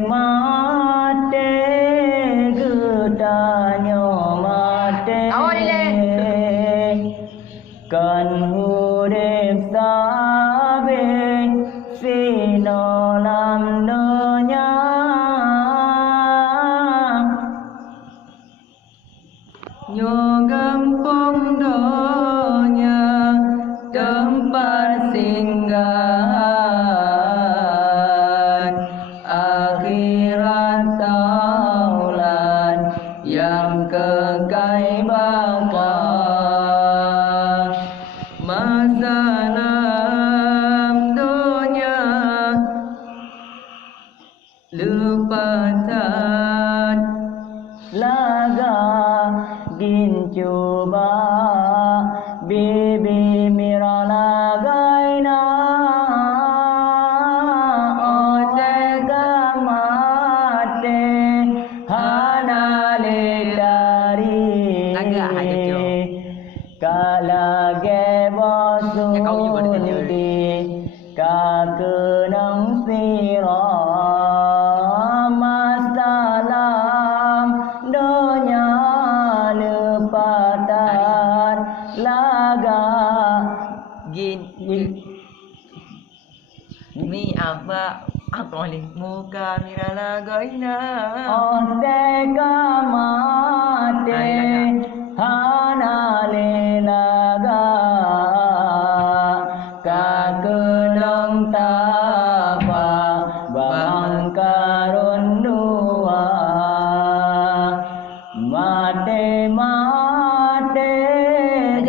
mate gedanyo mate kan urip sabe sino lam donya nyo gampang donya tempat singgahan akhirat taulan yang kekal bakal masalah dunia lupatan laga gincoba bibi mira lagaina ote gamate hanale dari kalage bosundi kakenang sira masalam donya lepatan laga mi apa boleh muka mira lagaina onde kamate hanale laga kakenang tapa bang karun dua mate mate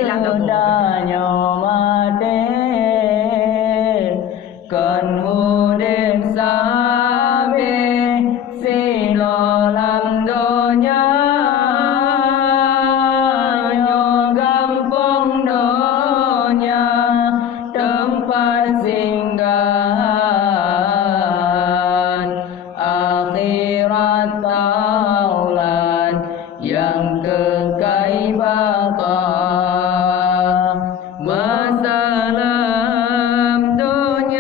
gedanyo mate kan urip sabe silo lam donya nyo gampang donya tempat singgahan akhirat taulan yang kekal bakal